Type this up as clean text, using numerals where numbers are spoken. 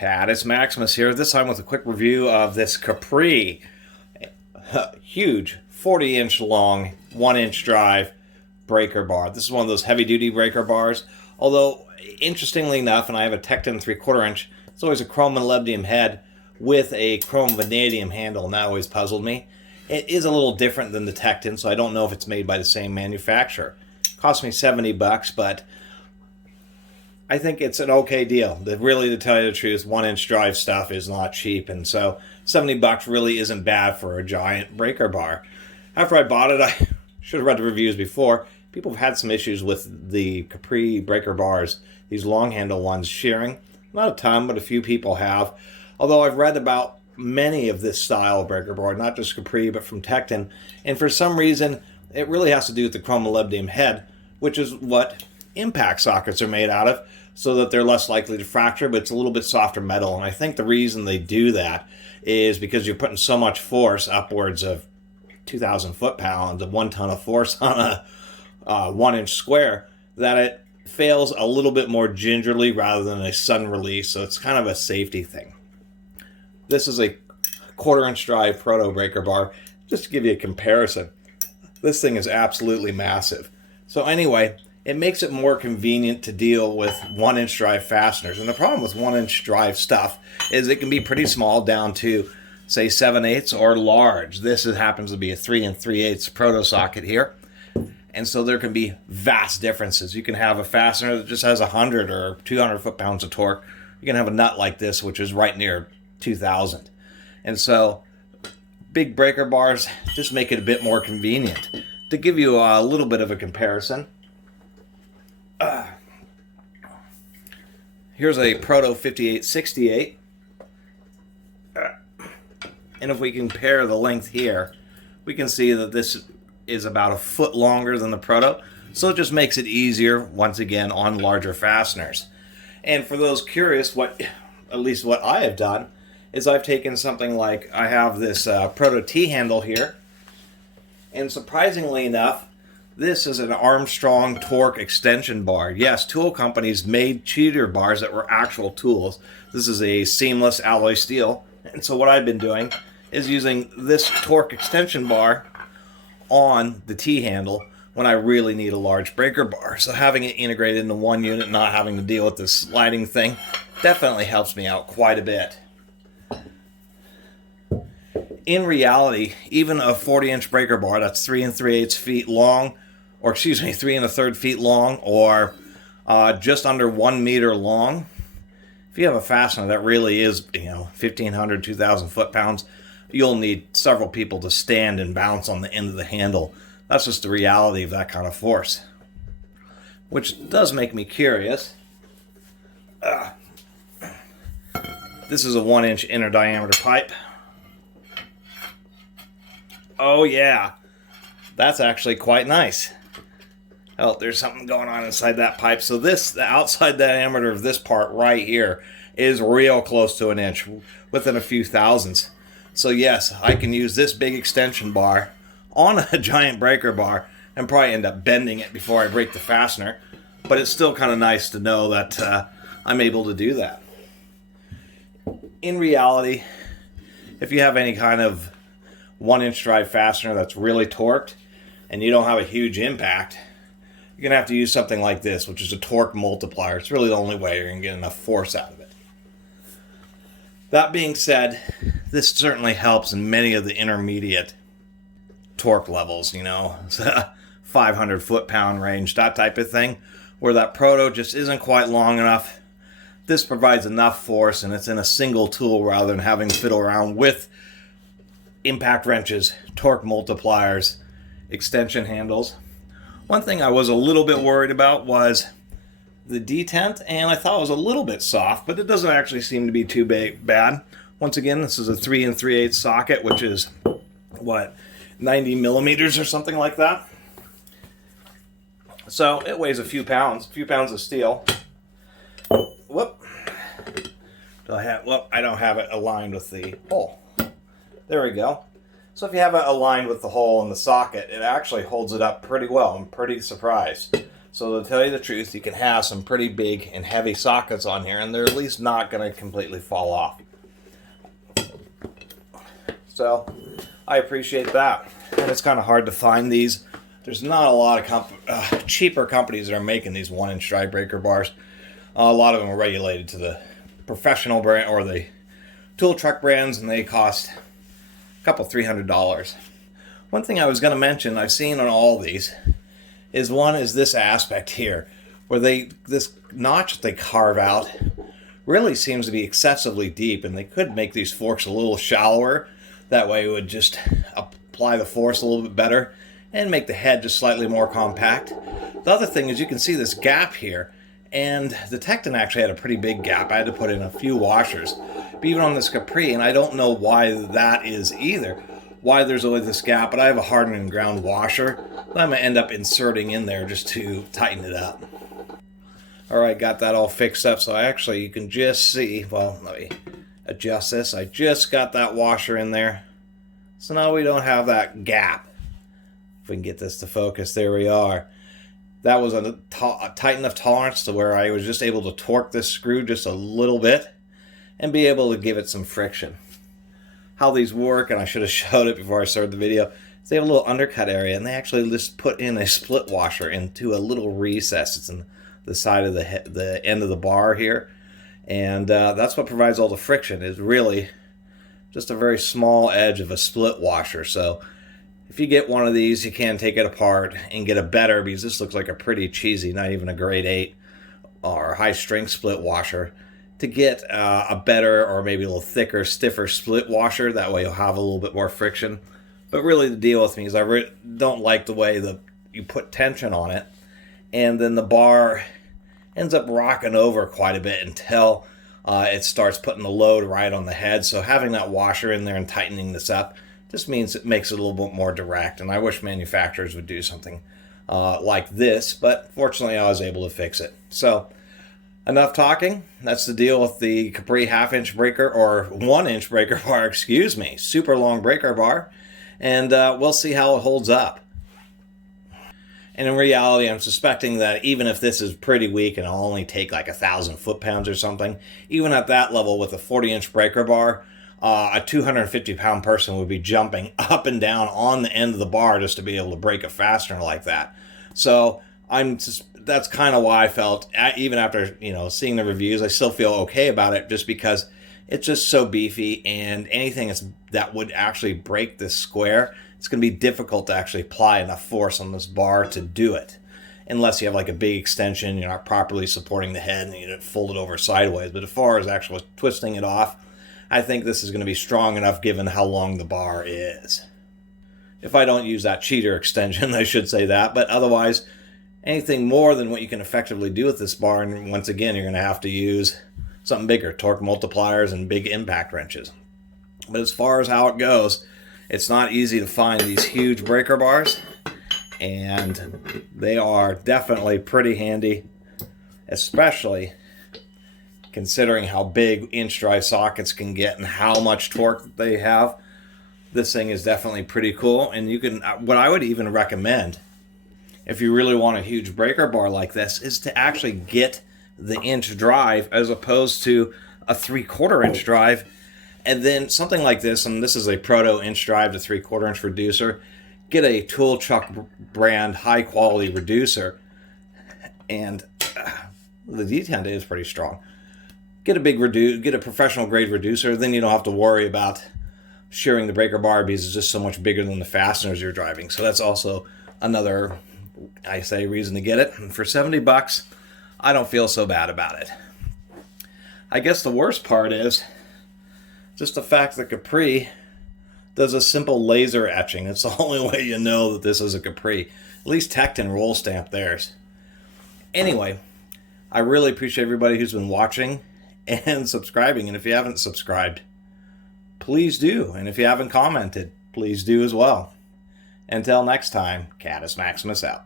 Catus, Maximus here, this time with a quick review of this Capri. Huge 40-inch long, 1-inch drive breaker bar. This is one of those heavy-duty breaker bars. Although, interestingly enough, and I have a Tecton 3/4 inch, it's always a chrome and molybdenum head with a chrome vanadium handle, and that always puzzled me. It is a little different than the Tecton, so I don't know if it's made by the same manufacturer. It cost me $70, but I think it's an okay deal. Really, to tell you the truth, 1-inch drive stuff is not cheap, and so $70 really isn't bad for a giant breaker bar. After I bought it, I should have read the reviews before. People have had some issues with the Capri breaker bars, these long handle ones, shearing. Not a ton, but a few people have. Although I've read about many of this style of breaker bar, not just Capri, but from Tecton, and for some reason, it really has to do with the chrome molybdenum head, which is what impact sockets are made out of, so that they're less likely to fracture, but it's a little bit softer metal. And I think the reason they do that is because you're putting so much force, upwards of 2,000 foot-pounds, of 1 ton of force on a 1-inch square, that it fails a little bit more gingerly rather than a sudden release. So it's kind of a safety thing. This is a 1/4-inch drive Proto breaker bar. Just to give you a comparison, this thing is absolutely massive. So anyway, it makes it more convenient to deal with 1-inch drive fasteners. And the problem with 1-inch drive stuff is it can be pretty small down to, say, 7/8 or large. This happens to be a 3 3/8 Proto socket here. And so there can be vast differences. You can have a fastener that just has 100 or 200 foot-pounds of torque. You can have a nut like this, which is right near 2,000. And so big breaker bars just make it a bit more convenient. To give you a little bit of a comparison, here's a Proto 5868. And if we compare the length here, we can see that this is about a foot longer than the Proto. So it just makes it easier, once again, on larger fasteners. And for those curious, at least what I have done, is I've taken something like, I have this Proto T-handle here. And surprisingly enough, this is an Armstrong torque extension bar. Yes, tool companies made cheater bars that were actual tools. This is a seamless alloy steel. And so what I've been doing is using this torque extension bar on the T-handle when I really need a large breaker bar. So having it integrated into one unit, not having to deal with this sliding thing, definitely helps me out quite a bit. In reality, even a 40-inch breaker bar that's 3 3/8 feet long, or excuse me, 3 1/3 feet long, or just under 1 meter long, if you have a fastener that really is, 1,500, 2,000 foot-pounds, you'll need several people to stand and bounce on the end of the handle. That's just the reality of that kind of force. Which does make me curious. This is a 1-inch inner diameter pipe. Oh yeah, that's actually quite nice. Oh, there's something going on inside that pipe. So the outside diameter of this part right here is real close to 1 inch, within a few thousandths. So yes, I can use this big extension bar on a giant breaker bar and probably end up bending it before I break the fastener. But it's still kind of nice to know that I'm able to do that. In reality, if you have any kind of 1-inch drive fastener that's really torqued and you don't have a huge impact, you're going to have to use something like this, which is a torque multiplier. It's really the only way you're going to get enough force out of it. That being said, this certainly helps in many of the intermediate torque levels, 500 foot-pound range, that type of thing, where that Proto just isn't quite long enough. This provides enough force, and it's in a single tool rather than having to fiddle around with impact wrenches, torque multipliers, extension handles. One thing I was a little bit worried about was the detent, and I thought it was a little bit soft, but it doesn't actually seem to be too bad. Once again, this is a 3 3/8 socket, which is, 90 millimeters or something like that. So it weighs a few pounds of steel. Whoop. I don't have it aligned with the hole. There we go. So if you have it aligned with the hole in the socket, it actually holds it up pretty well. I'm pretty surprised. So to tell you the truth, you can have some pretty big and heavy sockets on here, and they're at least not going to completely fall off. So I appreciate that. And it's kind of hard to find these. There's not a lot of cheaper companies that are making these 1-inch drive breaker bars. A lot of them are regulated to the professional brand or the tool truck brands, and they cost a couple $300. One thing I was going to mention I've seen on all these is this aspect here, where this notch that they carve out really seems to be excessively deep, and they could make these forks a little shallower. That way it would just apply the force a little bit better and make the head just slightly more compact. The other thing is you can see this gap here, and the Tecton actually had a pretty big gap. I had to put in a few washers. But even on this Capri, and I don't know why that is either, why there's always this gap, but I have a hardened and ground washer that I'm going to end up inserting in there just to tighten it up. Alright, got that all fixed up, so you can just see, well, let me adjust this. I just got that washer in there. So now we don't have that gap. If we can get this to focus, there we are. That was a tight enough tolerance to where I was just able to torque this screw just a little bit and be able to give it some friction. How these work, and I should have showed it before I started the video, is they have a little undercut area, and they actually just put in a split washer into a little recess. It's in the side of the end of the bar here. And that's what provides all the friction, is really just a very small edge of a split washer. So if you get one of these, you can take it apart and get a better, because this looks like a pretty cheesy, not even a grade 8 or high strength split washer. To get a better or maybe a little thicker, stiffer split washer, that way you'll have a little bit more friction. But really the deal with me is I don't like the way that you put tension on it, and then the bar ends up rocking over quite a bit until it starts putting the load right on the head. So having that washer in there and tightening this up just means it makes it a little bit more direct. And I wish manufacturers would do something like this, but fortunately I was able to fix it. So enough talking. That's the deal with the Capri 1/2-inch breaker, or 1-inch breaker bar, excuse me. Super long breaker bar. And we'll see how it holds up. And in reality, I'm suspecting that even if this is pretty weak and it'll only take like 1,000 foot-pounds or something, even at that level with a 40-inch breaker bar, a 250-pound person would be jumping up and down on the end of the bar just to be able to break a fastener like that. So that's kind of why I felt, even after seeing the reviews, I still feel okay about it, just because it's just so beefy, and anything that would actually break this square, it's going to be difficult to actually apply enough force on this bar to do it. Unless you have like a big extension, you're not properly supporting the head, and you fold it over sideways. But as far as actually twisting it off, I think this is going to be strong enough given how long the bar is. If I don't use that cheater extension, I should say that. But otherwise, anything more than what you can effectively do with this bar, and once again, you're going to have to use something bigger, torque multipliers and big impact wrenches. But as far as how it goes, it's not easy to find these huge breaker bars, and they are definitely pretty handy, especially considering how big inch drive sockets can get and how much torque they have. This thing is definitely pretty cool, and what I would even recommend, if you really want a huge breaker bar like this, is to actually get the inch drive as opposed to a 3/4 inch drive. And then something like this, and this is a Proto inch drive to 3/4 inch reducer, get a tool truck brand high quality reducer, and the D10 is pretty strong. Get a professional grade reducer, then you don't have to worry about shearing the breaker bar, because it's just so much bigger than the fasteners you're driving. So that's also another, I say, reason to get it. And for $70, I don't feel so bad about it. I guess the worst part is just the fact that Capri does a simple laser etching. It's the only way you know that this is a Capri. At least Tecton roll stamp theirs. Anyway, I really appreciate everybody who's been watching and subscribing. And if you haven't subscribed, please do. And if you haven't commented, please do as well. Until next time, Catus Maximus out.